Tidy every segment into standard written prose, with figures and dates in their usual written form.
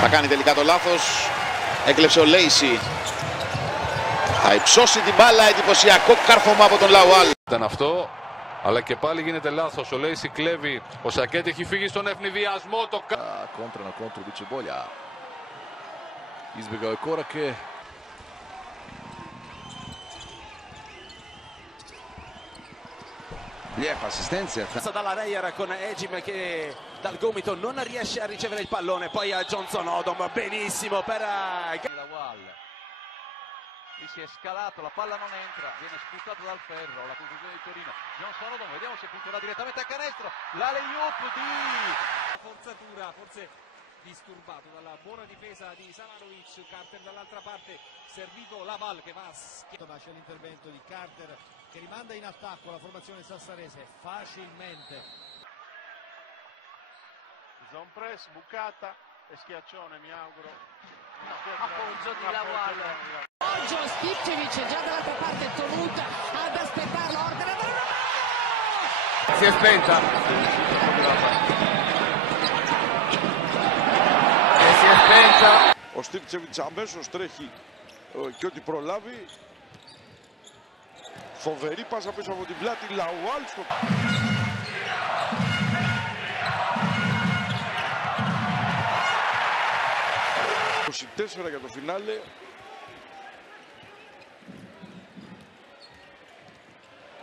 Θα κάνει τελικά το λάθος. Έκλεψε ο Λέισι. Θα υψώσει την μπάλα. Εντυπωσιακό κάρφωμα από τον Λαουάλ. Ήταν αυτό, αλλά και πάλι γίνεται λάθος. Ο Λέισι κλέβει. Ο Σακέτη έχει φύγει στον ευνηδιασμό. Kontra na kontru bit će bolja. Izbjegao je korake. Lijepa assistenza dalla Reyer con Ejim che dal gomito non riesce a ricevere il pallone, poi a Johnson Odom, benissimo per Lawal. Lì si è scalato, la palla non entra, viene sputato dal ferro, la conclusione di Torino. Johnson Odom, vediamo se punterà direttamente a canestro, la layup di forzatura, forse disturbato dalla buona difesa di Savanovic. Carter dall'altra parte, servito Laval che va a schiacciare. C'è l'intervento di Carter che rimanda in attacco la formazione sassarese facilmente. Zone press, bucata e schiaccione, mi auguro. appoggio di Lawal. Appoggio, Stipcevic già dall'altra parte tenuta ad aspettare l'ordine. Si è spenta. Si è spenta. Ο Στίπτσεβιτς αμέσως τρέχει και ό,τι προλάβει. Φοβερή πάσα πίσω από την πλάτη. Λαουάλ στο... ...24 για το φινάλε.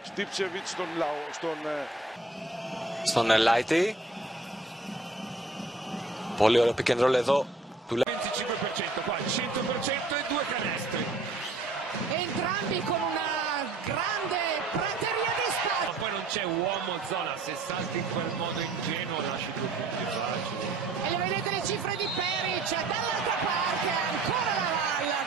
Στίπτσεβιτς στον Λάιτι. Πολύ ωραίο pick and roll εδώ. 25% qua, 100% e 2 canestri. Entrambi con una grande prateria di spazio. Ma poi non c'è uomo zona, se salti in quel modo ingenuo lasci 2 punti facili. E le vedete le cifre di Peric, dall'altra parte ancora la Valle.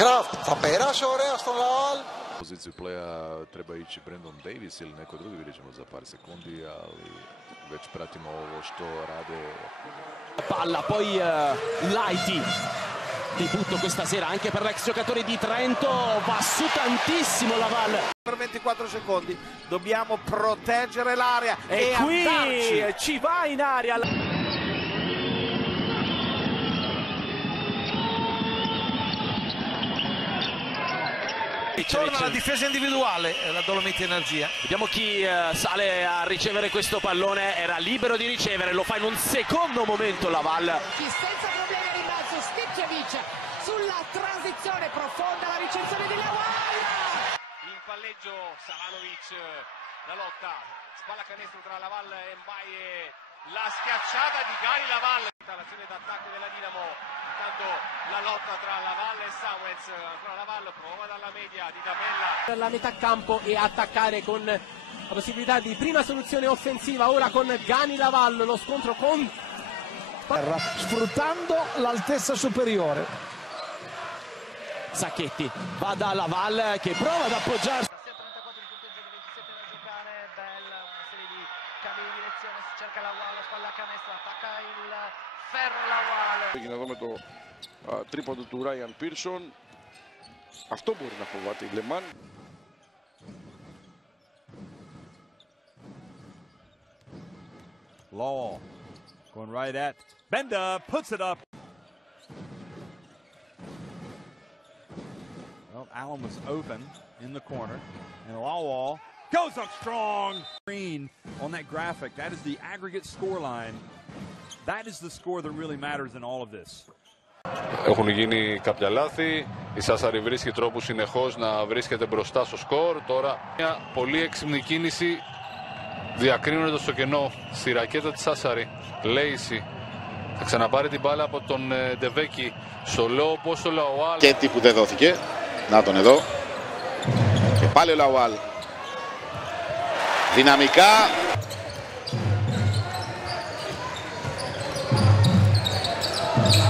Kraft θα περάσει ωραία στον Λαουάλ. Poziciju playa treba ići Brandon Davis ili neko drugi, vidjet ćemo za par sekundi, ali već pratimo ovo što rade. Palla, poi Laiti di butto questa sera anche per l'ex giocatore di Trento, va su tantissimo la Valle. Per 24 secondi dobbiamo proteggere l'area E qui andarci. ci va in aria. Torna la difesa individuale, la Dolomiti Energia. Vediamo chi sale a ricevere questo pallone, era libero di ricevere, lo fa in un secondo momento la Valle. Senza problemi a rimbalzo Stipcevic sulla transizione profonda, la ricezione di Lawal. In palleggio Savanovic, la lotta, spalla canestro tra Laval e Mbaye, la schiacciata di Gani Laval. L'azione d'attacco della Dinamo, intanto la lotta tra Laval e Sawens, ancora Laval, prova dalla media di tabella. Per la metà campo e attaccare con la possibilità di prima soluzione offensiva, ora con Gani Laval, lo scontro con... Sfruttando l'altezza superiore. Sacchetti, va da Laval che prova ad appoggiarsi. Cerca Lawal, spalla a canestro, attacca il ferro Lawal. Έγινε εδώ με το τρίποντο του Ράιαν Πίρσον. Αυτό μπορεί να φοβάται η Λεμάν. Lawal going right at Benda, puts it up. Well, Allen was open in the corner, and Lawal goes up strong. Green on that graphic, that is the aggregate score line. That is the score that really matters in all of this. Έχουν γίνει κάποια λάθη. Η Σάσαρη βρίσκει τρόπους συνεχώς να βρίσκεται μπροστά στο σκορ. Τώρα μια πολύ έξυπνη κίνηση διακρίνονται στο κενό στη ρακέτα της Σάσαρη. Λέισι θα ξαναπάρει την μπάλα από τον Ντεβέκη. Στο λόγο πως το Λαουάλ. Και τι που δεν δόθηκε. Να τον εδώ. Και πάλι ο Λαουάλ. Δυναμικά.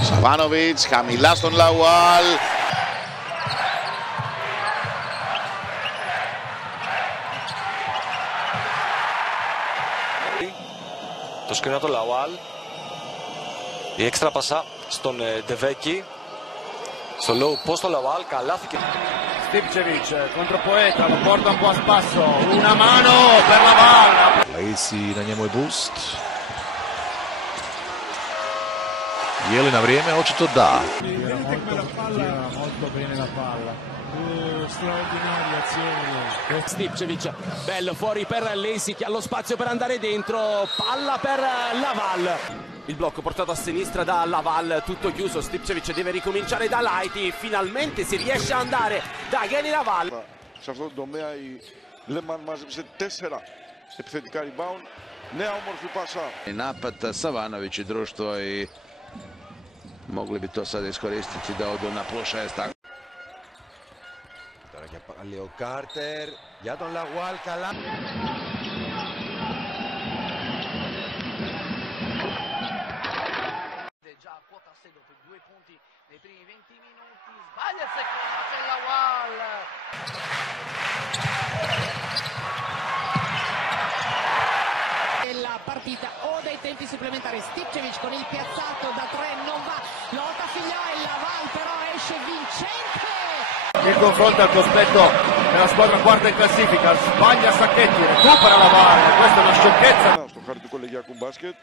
Σαβάνοβιτς χαμηλά στον Λαουάλ. Το σκρίνο του Λαουάλ. Η έξτρα πασά στον Ντεβέκη. Στο low post ο Λαουάλ καλάθηκε. Stipčević contro Poeta, lo porta un po' a spasso, una mano per Laval. Laisi, na njemu je boost. Je li na vrijeme? Očito da. Molto bene la palla. Straordinaria azione. Stipčević, bello fuori per Lacy che ha lo spazio per andare dentro, palla per Laval. Il blocco portato a sinistra da Laval, tutto chiuso, Stipčević deve ricominciare da Lighty, finalmente si riesce a andare da Geni Laval. Σε αυτόν τον τομέα η Λέμαν μάζεψε 4 επιθετικά rebound. Νέα όμορφη πάσα. Napad Savanović i društvo i mogli bi to sad iskoristiti da odu na +6. Τώρα και πάλι ο Κάρτερ για τον Λαγουάλ, καλά. Già a quota 6 dopo 2 punti nei primi 20 minuti, sbaglia il secondo, c'è Lawal. La partita o dei tempi supplementari, Stipčević con il piazzato da 3 non va, lotta Figliò e Laval però esce vincente. Il confronto al cospetto della squadra quarta in classifica, sbaglia Sacchetti, recupera Laval, questa è una sciocchezza. Στο χάρτη του κολεγιακού μπάσκετ.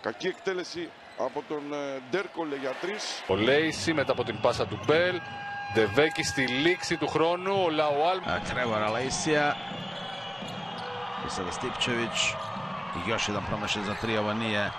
Κακή εκτέλεση από τον Ντέρκολε για 3. Ο Λέισι μετά από την πάσα του Μπέλ. Ντεβέκη στη λήξη του χρόνου. Ο Λαουάλ. Trevor Alesija. I sada Stipčević. I još jedan promašaj za 3, ovo nije